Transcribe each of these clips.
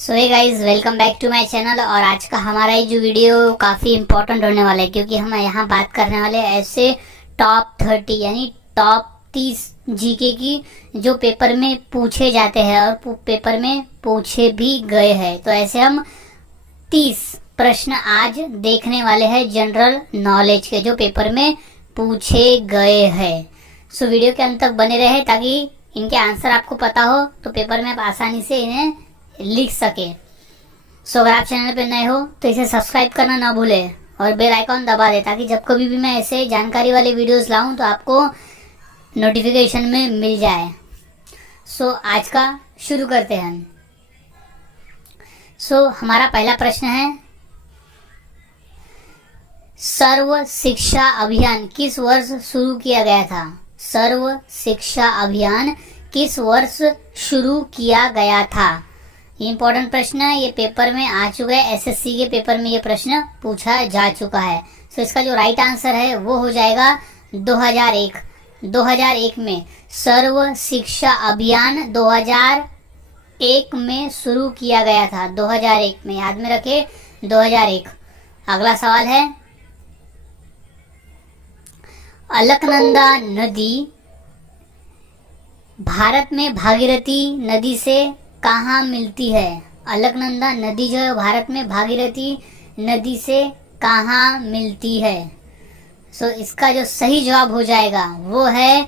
So hey guys, welcome back to my channel. और आज का हमारा ये जो वीडियो काफ़ी इम्पोर्टेंट होने वाला है, क्योंकि हम यहाँ बात करने वाले हैं ऐसे टॉप 30 यानी टॉप 30 जीके की जो पेपर में पूछे जाते हैं और पेपर में पूछे भी गए हैं। तो ऐसे हम 30 प्रश्न आज देखने वाले हैं जनरल नॉलेज के, जो पेपर में पूछे गए हैं। सो वीडियो के अंत तक बने रहे ताकि इनके आंसर आपको पता हो, तो पेपर में आप आसानी से इन्हें लिख सके। सो अगर आप चैनल पर नए हो तो इसे सब्सक्राइब करना ना भूलें और बेल आइकॉन दबा दें, ताकि जब कभी भी मैं ऐसे जानकारी वाले वीडियोस लाऊं तो आपको नोटिफिकेशन में मिल जाए। सो आज का शुरू करते हैं। सो हमारा पहला प्रश्न है, सर्व शिक्षा अभियान किस वर्ष शुरू किया गया था? सर्व शिक्षा अभियान किस वर्ष शुरू किया गया था? इम्पोर्टेंट प्रश्न है, ये पेपर में आ चुका है। एसएससी के पेपर में ये प्रश्न पूछा जा चुका है। सो इसका जो राइट आंसर है वो हो जाएगा 2001। 2001 में सर्व शिक्षा अभियान 2001 में शुरू किया गया था। 2001 में, याद में रखे 2001। अगला सवाल है, अलकनंदा नदी भारत में भागीरथी नदी से कहाँ मिलती है? अलकनंदा नदी जो है भारत में भागीरथी नदी से कहाँ मिलती है? सो इसका जो सही जवाब हो जाएगा वो है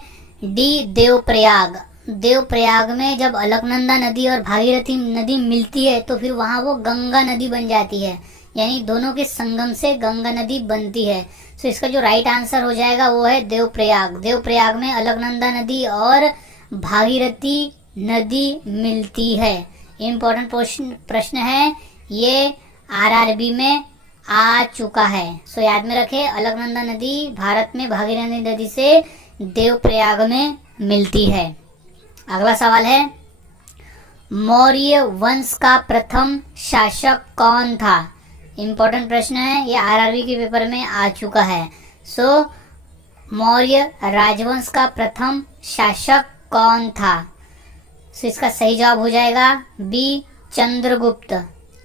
डी, देवप्रयाग। देवप्रयाग में जब अलकनंदा नदी और भागीरथी नदी मिलती है तो फिर वहाँ वो गंगा नदी बन जाती है, यानी दोनों के संगम से गंगा नदी बनती है। सो इसका जो राइट आंसर हो जाएगा वो है देवप्रयाग। देवप्रयाग में अलकनंदा नदी और भागीरथी नदी मिलती है। इम्पोर्टेंट प्रश्न है, ये आरआरबी में आ चुका है। सो याद में रखे, अलकनंदा नदी भारत में भागीरथी नदी से देवप्रयाग में मिलती है। अगला सवाल है, मौर्य वंश का प्रथम शासक कौन था? इम्पोर्टेंट प्रश्न है, ये आरआरबी के पेपर में आ चुका है। सो मौर्य राजवंश का प्रथम शासक कौन था? सो इसका सही जवाब हो जाएगा बी, चंद्रगुप्त।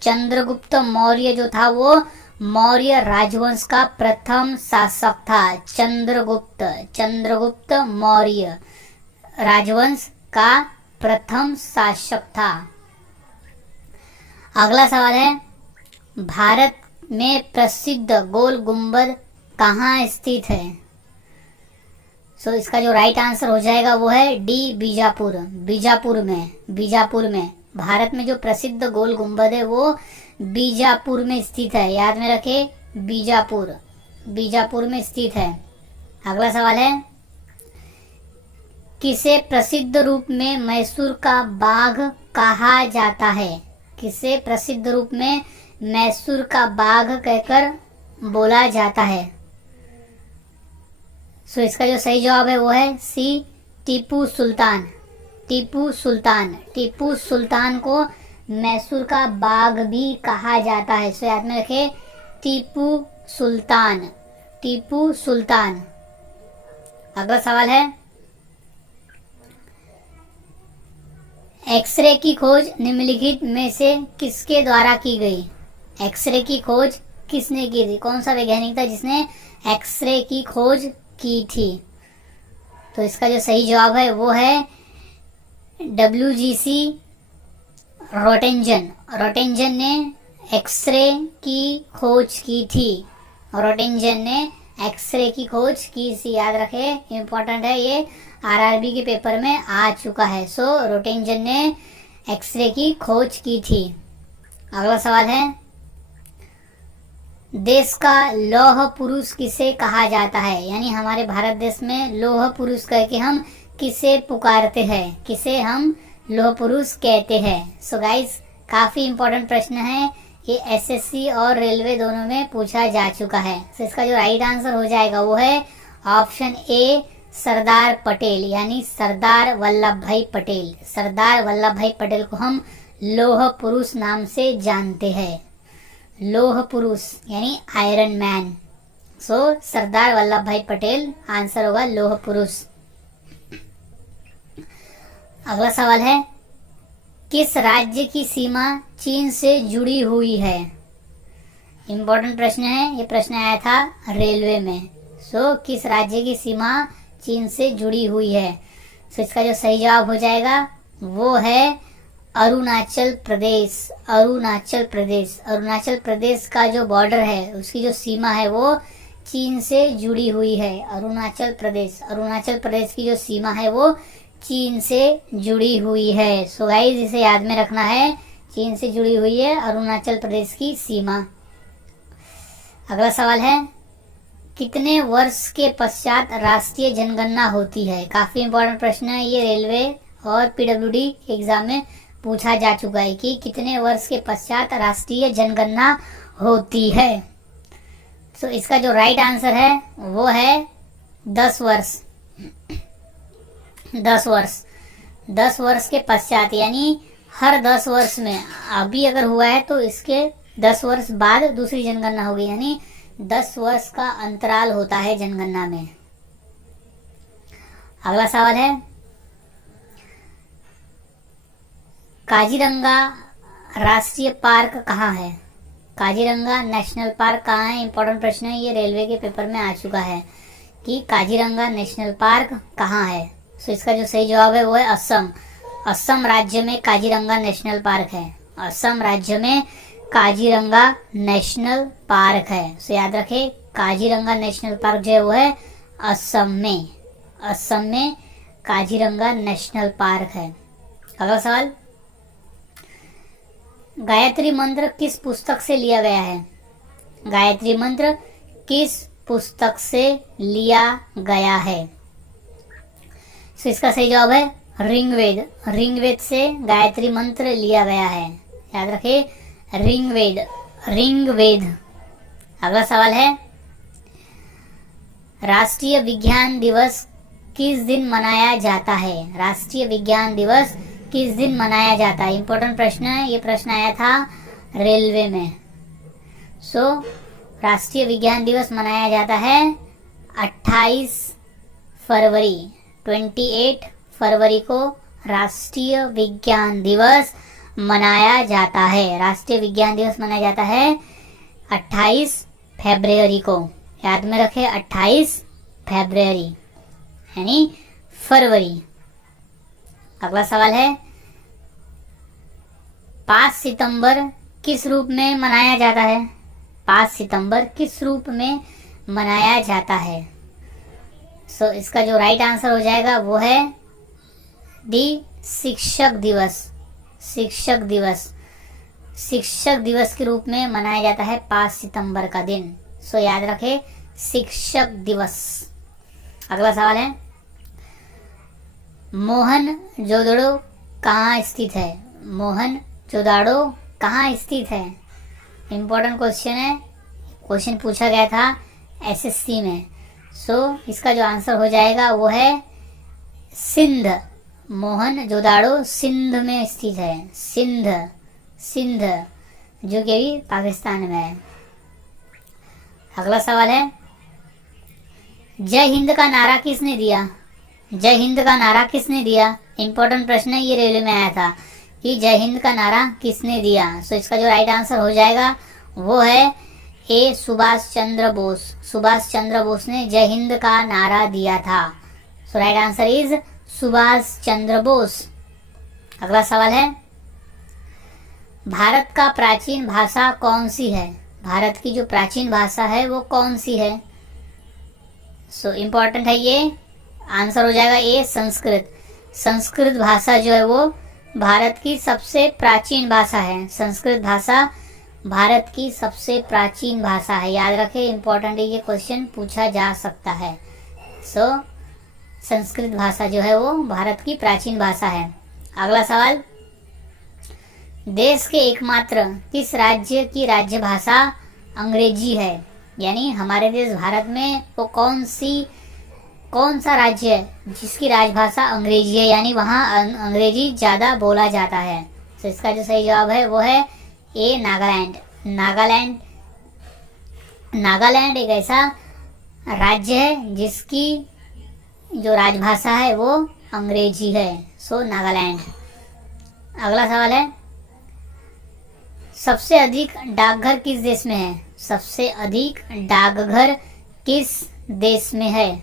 चंद्रगुप्त मौर्य जो था वो मौर्य राजवंश का प्रथम शासक था। चंद्रगुप्त, चंद्रगुप्त मौर्य राजवंश का प्रथम शासक था। अगला सवाल है, भारत में प्रसिद्ध गोल गुंबद कहाँ स्थित है? सो इसका जो राइट आंसर हो जाएगा वो है डी, बीजापुर। बीजापुर में, बीजापुर में भारत में जो प्रसिद्ध गोल गुंबद है वो बीजापुर में स्थित है। याद में रखे, बीजापुर, बीजापुर में स्थित है। अगला सवाल है, किसे प्रसिद्ध रूप में मैसूर का बाघ कहा जाता है? किसे प्रसिद्ध रूप में मैसूर का बाघ कहकर बोला जाता है? सो इसका जो सही जवाब है वो है सी, टीपू सुल्तान। टीपू सुल्तान, टीपू सुल्तान को मैसूर का बाघ भी कहा जाता है। सो याद में रखे, टीपू सुल्तान, टीपू सुल्तान। अगला सवाल है, एक्सरे की खोज निम्नलिखित में से किसके द्वारा की गई? एक्सरे की खोज किसने की थी? कौन सा वैज्ञानिक था जिसने एक्सरे की खोज की थी? तो इसका जो सही जवाब है वो है WGC रोटेंजन। रोटेंजन ने एक्सरे की खोज की थी। रोटेंजन ने एक्सरे की खोज की थी, याद रखे, इम्पोर्टेंट है, ये आरआरबी के पेपर में आ चुका है। सो रोटेंजन ने एक्सरे की खोज की थी। अगला सवाल है, देश का लौह पुरुष किसे कहा जाता है? यानी हमारे भारत देश में लौह पुरुष कह के हम किसे पुकारते हैं? किसे हम लौह पुरुष कहते हैं? सो गाइस, काफ़ी इम्पोर्टेंट प्रश्न है, ये एसएससी और रेलवे दोनों में पूछा जा चुका है। सो इसका जो राइट आंसर हो जाएगा वो है ऑप्शन ए, सरदार पटेल, यानी सरदार वल्लभ भाई पटेल। सरदार वल्लभ भाई पटेल को हम लौह पुरुष नाम से जानते हैं। लौह पुरुष यानी आयरन मैन। सो सरदार वल्लभ भाई पटेल आंसर होगा लौह पुरुष। अगला सवाल है, किस राज्य की सीमा चीन से जुड़ी हुई है? इम्पोर्टेंट प्रश्न है, ये प्रश्न आया था रेलवे में। सो किस राज्य की सीमा चीन से जुड़ी हुई है? सो इसका जो सही जवाब हो जाएगा वो है अरुणाचल प्रदेश। अरुणाचल प्रदेश, अरुणाचल प्रदेश का जो बॉर्डर है, उसकी जो सीमा है वो चीन से जुड़ी हुई है। अरुणाचल प्रदेश, अरुणाचल प्रदेश की जो सीमा है वो चीन से जुड़ी हुई है। सो गाइस इसे याद में रखना है, चीन से जुड़ी हुई है अरुणाचल प्रदेश की सीमा। अगला सवाल है, कितने वर्ष के पश्चात राष्ट्रीय जनगणना होती है? काफी इंपॉर्टेंट प्रश्न है ये, रेलवे और पीडब्ल्यूडी एग्जाम में पूछा जा चुका है कि कितने वर्ष के पश्चात राष्ट्रीय जनगणना होती है। सो इसका जो राइट आंसर है वो है 10 वर्ष। 10 वर्ष, 10 वर्ष के पश्चात, यानी हर 10 वर्ष में, अभी अगर हुआ है तो इसके 10 वर्ष बाद दूसरी जनगणना होगी, यानी 10 वर्ष का अंतराल होता है जनगणना में। अगला सवाल है, काजीरंगा राष्ट्रीय पार्क कहाँ है? काजीरंगा नेशनल पार्क कहाँ है? इंपॉर्टेंट प्रश्न है ये, रेलवे के पेपर में आ चुका है कि काजीरंगा नेशनल पार्क कहाँ है। सो इसका जो सही जवाब है वो है असम। असम राज्य में काजीरंगा नेशनल पार्क है। असम राज्य में काजीरंगा नेशनल पार्क है। सो याद रखें, काजीरंगा नेशनल पार्क जो है वो है असम में। असम में काजीरंगा नेशनल पार्क है। अगला सवाल, गायत्री मंत्र किस पुस्तक से लिया गया है? गायत्री मंत्र किस पुस्तक से लिया गया है? सो इसका सही जवाब है ऋग्वेद। ऋग्वेद से गायत्री मंत्र लिया गया है। याद रखें, ऋग्वेद, ऋग्वेद। अगला सवाल है, राष्ट्रीय विज्ञान दिवस किस दिन मनाया जाता है? राष्ट्रीय विज्ञान दिवस किस दिन मनाया जाता है? इंपॉर्टेंट प्रश्न है ये, प्रश्न आया था रेलवे में। सो राष्ट्रीय विज्ञान दिवस मनाया जाता है 28 फरवरी, 28 फरवरी को राष्ट्रीय विज्ञान दिवस मनाया जाता है। राष्ट्रीय विज्ञान दिवस मनाया जाता है 28 फरवरी को। याद में रखें, 28 फरवरी यानी फरवरी। अगला सवाल है, 5 सितंबर किस रूप में मनाया जाता है? 5 सितंबर किस रूप में मनाया जाता है? सो इसका जो राइट आंसर हो जाएगा वो है डी शिक्षक दिवस। शिक्षक दिवस, शिक्षक दिवस के रूप में मनाया जाता है 5 सितंबर का दिन। सो याद रखें, शिक्षक दिवस। अगला सवाल है, मोहन जोदड़ो कहाँ स्थित है? मोहन जोदड़ो कहाँ स्थित है? इम्पोर्टेंट क्वेश्चन है, क्वेश्चन पूछा गया था एसएससी में। सो इसका जो आंसर हो जाएगा वो है सिंध। मोहन जोदड़ो सिंध में स्थित है। सिंध, सिंध जो कि अभी पाकिस्तान में है। अगला सवाल है, जय हिंद का नारा किसने दिया? जय हिंद का नारा किसने दिया? इंपॉर्टेंट प्रश्न है ये, रेलवे में आया था कि जय हिंद का नारा किसने दिया। सो इसका जो राइट आंसर हो जाएगा वो है ए सुभाष चंद्र बोस। सुभाष चंद्र बोस ने जय हिंद का नारा दिया था। सो right answer is Subhash Chandra Bose. अगला सवाल है, भारत का प्राचीन भाषा कौन सी है? भारत की जो प्राचीन भाषा है वो कौन सी है? सो इम्पोर्टेंट है ये, आंसर हो जाएगा ए संस्कृत। संस्कृत भाषा जो है वो भारत की सबसे प्राचीन भाषा है। संस्कृत भाषा भारत की सबसे प्राचीन भाषा है। याद रखें, इम्पोर्टेंट ये क्वेश्चन पूछा जा सकता है। सो संस्कृत भाषा जो है वो भारत की प्राचीन भाषा है। अगला सवाल, देश के एकमात्र किस राज्य की राज्य भाषा अंग्रेजी है? यानी हमारे देश भारत में वो कौन सा राज्य है जिसकी राजभाषा अंग्रेजी है, यानी वहाँ अंग्रेजी ज़्यादा बोला जाता है? तो इसका जो सही जवाब है वो है ए नागालैंड। नागालैंड, नागालैंड एक ऐसा राज्य है जिसकी जो राजभाषा है वो अंग्रेजी है। सो नागालैंड। अगला सवाल है, सबसे अधिक डाकघर किस देश में है? सबसे अधिक डाकघर किस देश में है?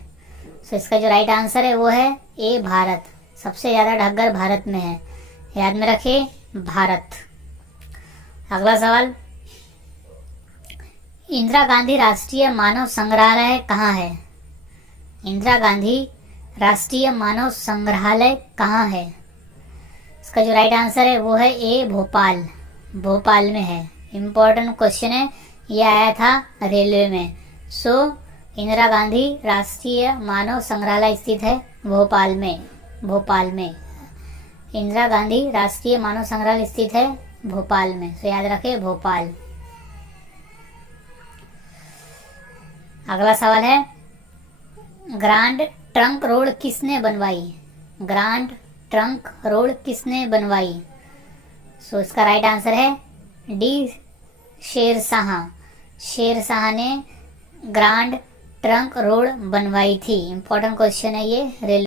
तो इसका जो राइट आंसर है वो है ए, भारत। सबसे ज़्यादा डाकघर भारत में है, याद में रखिए, भारत। अगला सवाल, इंदिरा गांधी राष्ट्रीय मानव संग्रहालय कहाँ है? इंदिरा गांधी राष्ट्रीय मानव संग्रहालय कहाँ है? इसका जो राइट आंसर है वो है ए, भोपाल। भोपाल में है। इम्पोर्टेंट क्वेश्चन है, ये आया था रेलवे में। सो इंदिरा गांधी राष्ट्रीय मानव संग्रहालय स्थित है भोपाल में। भोपाल में इंदिरा गांधी राष्ट्रीय मानव संग्रहालय स्थित है भोपाल में। सो याद रखें, भोपाल। अगला सवाल है, ग्रांड ट्रंक रोड किसने बनवाई? ग्रांड ट्रंक रोड किसने बनवाई? सो इसका राइट आंसर है डी, शेरशाह। शेरशाह ने ग्रांड ट्रंक रोड बनवाई थी। इंपॉर्टेंट क्वेश्चन है ये रेलवे